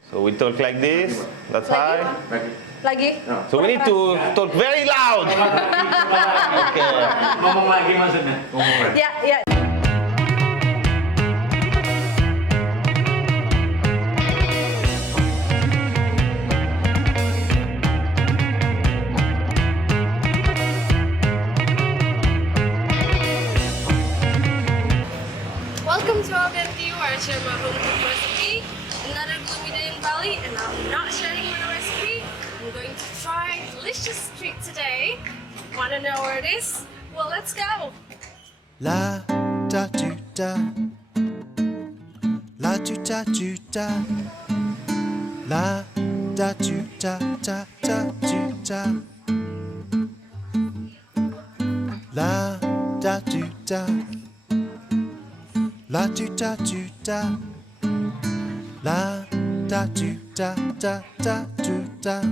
So we talk like this, that's Lagi? high. Lagi? So we need to talk very loud. Okay. Ngomong lagi maksudnya? Ngomong lagi. Ya, ya. Welcome to Authentic, where I share my home cooked recipe. Another gloomy day in Bali, and I'm not sharing my recipe. I'm going to try a delicious treat today. Wanna know where it is? Well, let's go. La da do da, la do da do da, la da do da da da do da, la da do da, la do da do da, la da do da da da do da.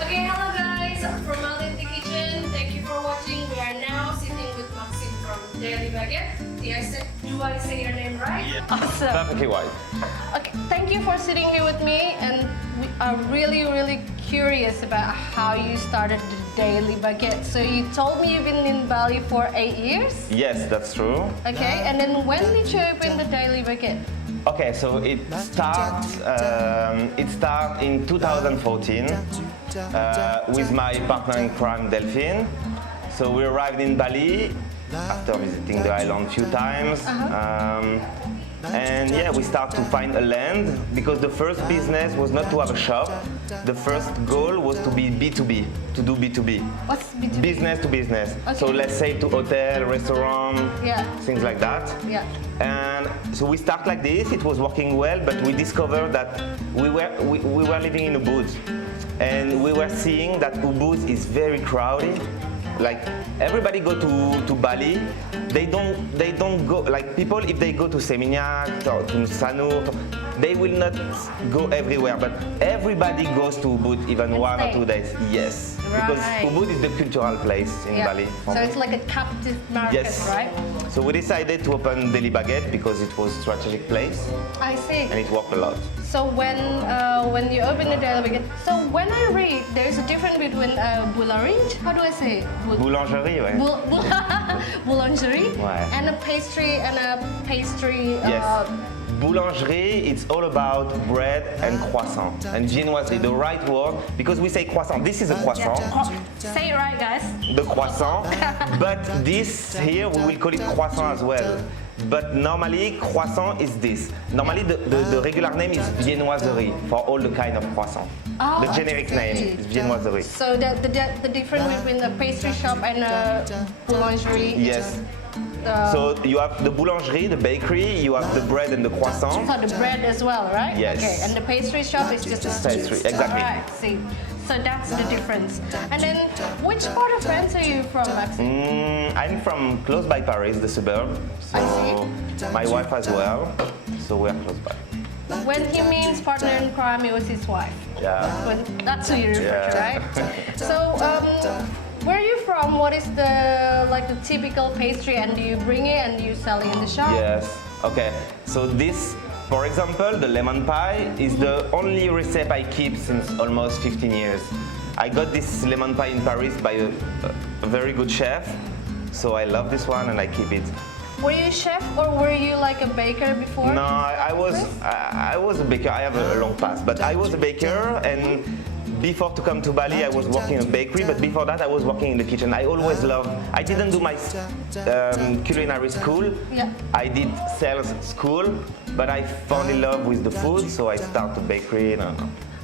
Okay, hello guys, I'm from Authentic Kitchen. Thank you for watching. We are now sitting with Maxim from Daily Baguette. Do I say your name right? Yeah. Awesome. Perfectly white. Okay, thank you for sitting here with me, and we are really curious about how you started the Daily Baguette. So you told me you've been in Bali for 8 years? Yes, that's true. Okay, and then when did you open the Daily Baguette? Okay, so it starts in 2014 with my partner in crime, Delphine. So we arrived in Bali after visiting the island a few times. And yeah, we start to find a land because the first business was not to have a shop. The first goal was to be B2B, to do B2B. What's B2B? Business to business. Okay. So let's say to hotel, restaurant, Yeah. things like that. Yeah. And so we start like this, it was working well, but we discovered that we were living in Ubud. And we were seeing that Ubud is very crowded. Like everybody go to Bali, they don't go, like people, if they go to Seminyak or to Sanur, they will not go everywhere, but everybody goes to Ubud even And 1 or stay. 2 days. Yes, because Right. Ubud is the cultural place in Yeah. Bali. So it's like a captive market, Yes. right? So we decided to open Daily Baguette because it was a strategic place I see. and it worked a lot. So when you open the Daily Baguette, so when I read, there's a difference between Boulangerie, how do I say it? Boulangerie, ouais. Boulangerie Ouais. and a pastry Yes. Boulangerie, it's all about bread and croissant. And viennoiserie, the right word, because we say croissant. This is a croissant, Say it right, guys. the croissant. But this here, we will call it croissant as well. But normally, croissant is this. Normally, the regular name is viennoiserie for all the kind of croissant. Oh, The generic I name see. is viennoiserie. So the difference between the pastry shop and boulangerie. Yes. So you have the boulangerie, the bakery, you have the bread and the croissant. So the bread as well, right? Yes. Okay, and the pastry shop is just a Pastry, exactly. All right, see. So that's the difference. And then, which part of France are you from, Maxime? I'm from close by Paris, the suburb. So I my wife as well. So we're close by. When he means partner in crime, it was his wife. Yeah. When, that's who you refer to, Yeah. right? So, where are you from? What is the typical pastry, and do you bring it and you sell it in the shop? Yes. Okay. So this, for example, the lemon pie is the only recipe I keep since almost 15 years. I got this lemon pie in Paris by a very good chef. So I love this one and I keep it. Were you a chef or were you like a baker before? No, I was a baker. I have a long past, but I was a baker, and before to come to Bali, I was working in a bakery. But before that, I was working in the kitchen. I always loved. I didn't do my culinary school. Yeah. I did sales school, but I fell in love with the food, so I started a bakery.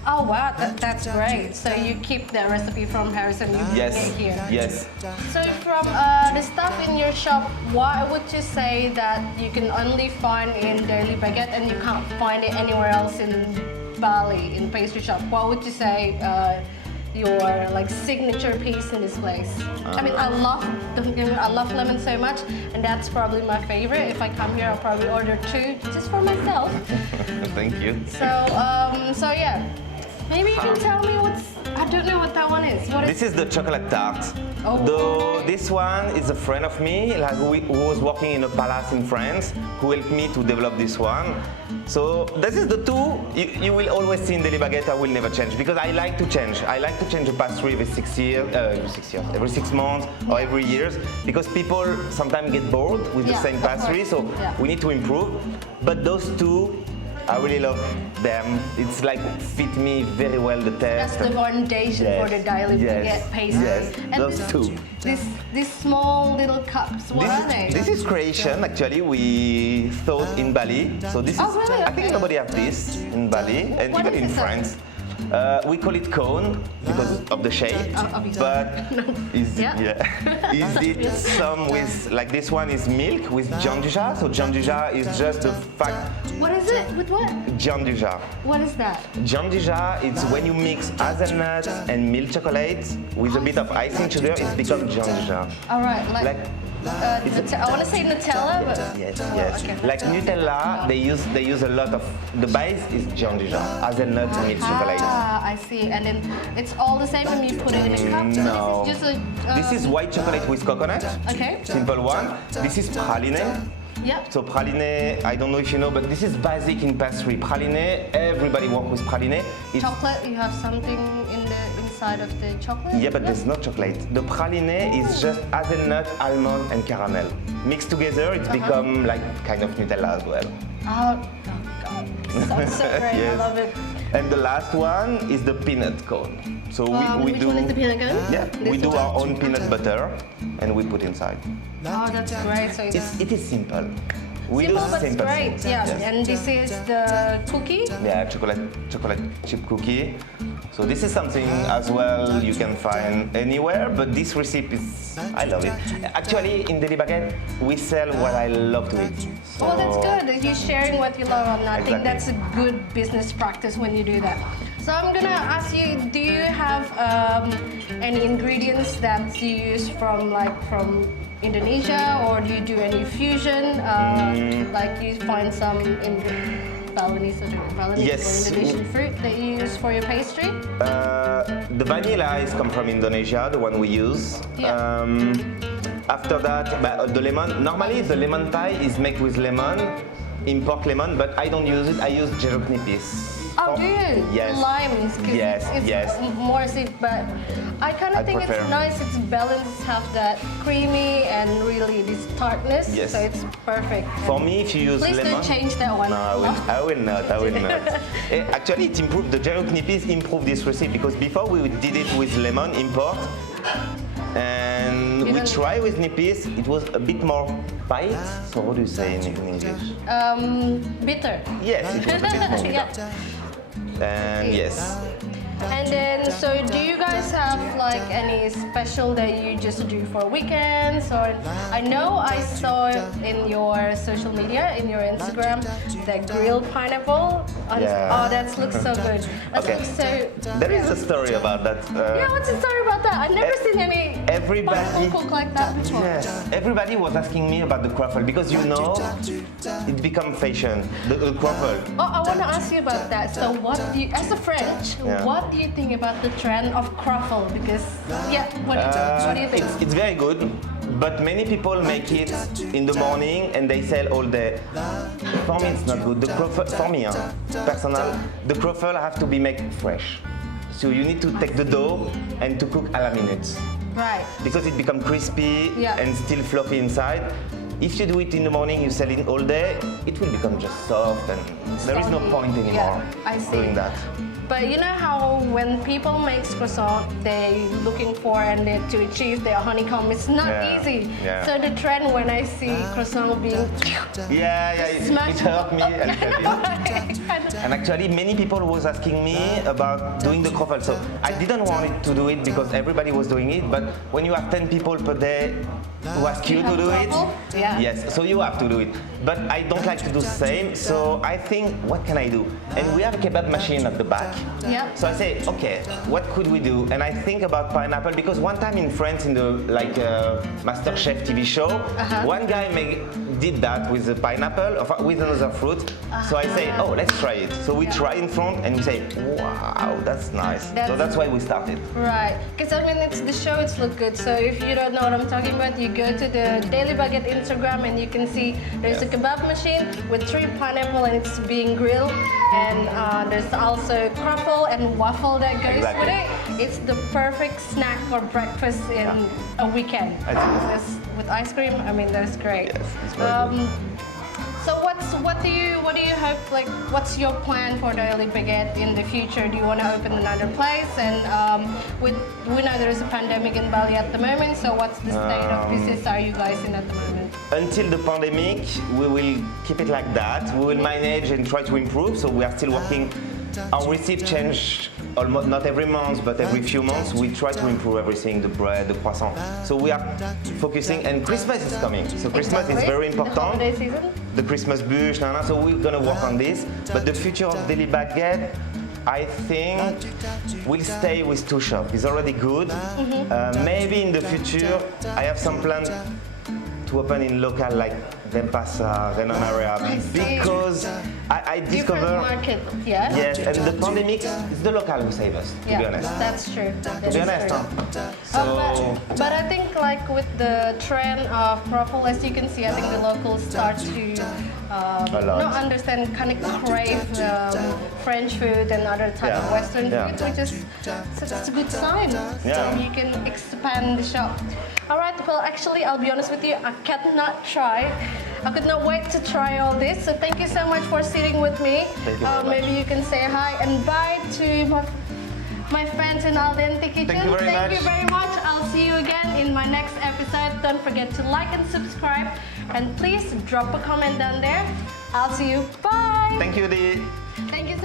Oh wow, that's great. So you keep the recipe from Paris and you bring Yes. it here. Yes. So from the stuff in your shop, why would you say that you can only find in Daily Baguette and you can't find it anywhere else in Bali, in pastry shop? What would you say your like signature piece in this place? I mean, don't get me wrong, I love lemon so much, and that's probably my favorite. If I come here, I'll probably order 2 just for myself. Thank you. So yeah, maybe you can tell me I don't know what that one is. What is? This is the chocolate tart. Oh. Though this one is a friend of me, like who was working in a palace in France, who helped me to develop this one. So this is the 2 you will always see in Daily Baguette. I will never change because I like to change. I like to change the pastry every 6 years, every 6 months or every years, because people sometimes get bored with the same pastry. So we need to improve. But those 2. I really love them. It's like fit me very well, the taste. That's the foundation for the Daily Baguette pastry. Yes, And those 2. These small little cups, what are they? This is creation. Actually, we thought in Bali. So this is. Really? I think nobody has this in Bali and What even is in it? France. We call it cone because of the shape, but is it some with like this one is milk with gianduja. So gianduja is just the fact. What is it? With what? Gianduja. What is that? Gianduja, it's when you mix hazelnuts and milk chocolate with a bit of icing sugar, it becomes gianduja. All right, like I want to say Nutella, but Yes. okay. Like Nutella, they use a lot of the base is gianduja, hazelnuts and milk chocolate. I see. And then it's all the same when you put it in a cup. So No. this is just a. This is white chocolate with coconut. Okay. Simple one. This is praline. Yeah. So praline, I don't know if you know, but this is basic in pastry. Praline, everybody works with praline. It's Chocolate. You have something in the inside of the chocolate. Yeah, but there's no chocolate. The praline is just hazelnut, almond, and caramel. Mixed together, it's become like kind of Nutella as well. Oh God, sounds so great. I Yes. love it. And the last one is the peanut cone. So we Which do. one is the peanut cone? Yeah, we This do one? our own peanut butter, and we put inside. Oh, that's great. So It is simple. We simple do but simple. great. Yeah. Yes. And this is the cookie. Yeah, chocolate chip cookie. So this is something as well you can find anywhere, but this recipe is, I love it. Actually, in Daily Baguette, we sell what I love to eat. So, Oh, that's good. You're sharing what you love, and I think Exactly. that's a good business practice when you do that. So I'm gonna ask you: do you have any ingredients that you use from Indonesia, or do you do any fusion? Like you find some in Balinese or Yes. Indonesian fruit that you use for your pastry? The vanilla is come from Indonesia, the one we use. Yeah. After that, the lemon. Normally, the lemon pie is made with lemon, import lemon, but I don't use it. I use jeruk nipis. Oh, do you? Yes. Limes, because Yes, it's yes. more sweet, but I kind I of think it's prefer. nice. It's balanced, have that creamy and really this tartness. Yes. So it's perfect. For me, if you use Please lemon. don't change that one. No, I will not. I will not. Actually, it improved. The jeruk nipis improved this recipe because before we did it with lemon import, and we Even- try with nipis. It was a bit more bite. So what do you say in English? Bitter. Yes, it was a bit more. Yeah. And yes. And then, so do you guys have like any special that you just do for weekends? Or I know I saw in your social media, in your Instagram, the grilled pineapple. Yeah. Oh, that looks so good. That Okay. looks so. There is a story about that. Yeah, what's the story about that? I've never seen any everybody- pineapple cooked like that before. Yes, everybody was asking me about the croffle because you know it become fashion. The croffle. Oh, I want to ask you about that. So, what do you, as a French, Yeah. what do you think about the trend of croffle? Because, yeah, what do you think? It's very good, but many people make it in the morning and they sell all day. For me, it's not good. The croffle, for me, personal, the croffle have to be made fresh. So you need to take the dough and to cook à la minute Right. because it become crispy Yeah. and still fluffy inside. If you do it in the morning, you sell it all day, it will become just soft and there is no Soggy. point anymore Yeah, I see. doing that. But you know how when people make croissant, they looking for and they to achieve their honeycomb. It's not Yeah, easy. yeah. So the trend when I see croissant being Yeah, it smashed hurt me a up. little bit. And actually, many people was asking me about doing the croffle. So I didn't want it to do it because everybody was doing it. But when you have 10 people per day, who ask you to have do it. truffle? Yeah. Yes, so you have to do it. But I don't like to do the same, so I think, what can I do? And we have a kebab machine at the back. Yep. So I say, okay, what could we do? And I think about pineapple because one time in France in the Master Chef TV show, one guy did that with the pineapple, with another fruit. So I say, oh, let's try it. So we try in front and we say, wow, that's nice. So that's why we started. Right, because I mean, it's the show, it's look good. So if you don't know what I'm talking about, you go to the Daily Baguette Instagram and you can see there's a kebab machine with 3 pineapple and it's being grilled. And there's also truffle and waffle that goes with it. It's the perfect snack for breakfast in a weekend. With ice cream, I mean, that's great. Yes, it's very good. So what do you hope, like, what's your plan for Daily Baguette in the future? Do you want to open another place? And we know there is a pandemic in Bali at the moment, so what's the state of business are you guys in at the moment? Until the pandemic, we will keep it like that. We will manage and try to improve, so we are still working. Our recipe change almost not every month, but every few months. We try to improve everything, the bread, the croissant. So we are focusing, and Christmas is coming. So Christmas is very important. The holiday season? The Christmas bûche, so we're gonna work on this. But the future of Daily Baguette, I think we'll stay with 2 shops. It's already good. Maybe in the future, I have some plans to open in local like Denpasar, Renon area, because I discover. Different market, yeah. Yes, and the pandemic is the local who save us. To be honest. That's true. To be honest, so. But I think like with the trend of truffle, as you can see, I think the locals start to not understand, kind of crave French food and other type of Western food, which is it's a good sign. So you can expand the shop. All right. Well, actually, I'll be honest with you. I could not wait to try all this. So thank you so much for sitting with me. Thank you very much. Maybe you can say hi and bye to my friends in Al Dente Kitchen. Thank you very much. I'll see you again in my next episode. Don't forget to like and subscribe. And please drop a comment down there. I'll see you. Bye. Thank you, Dee. Thank you so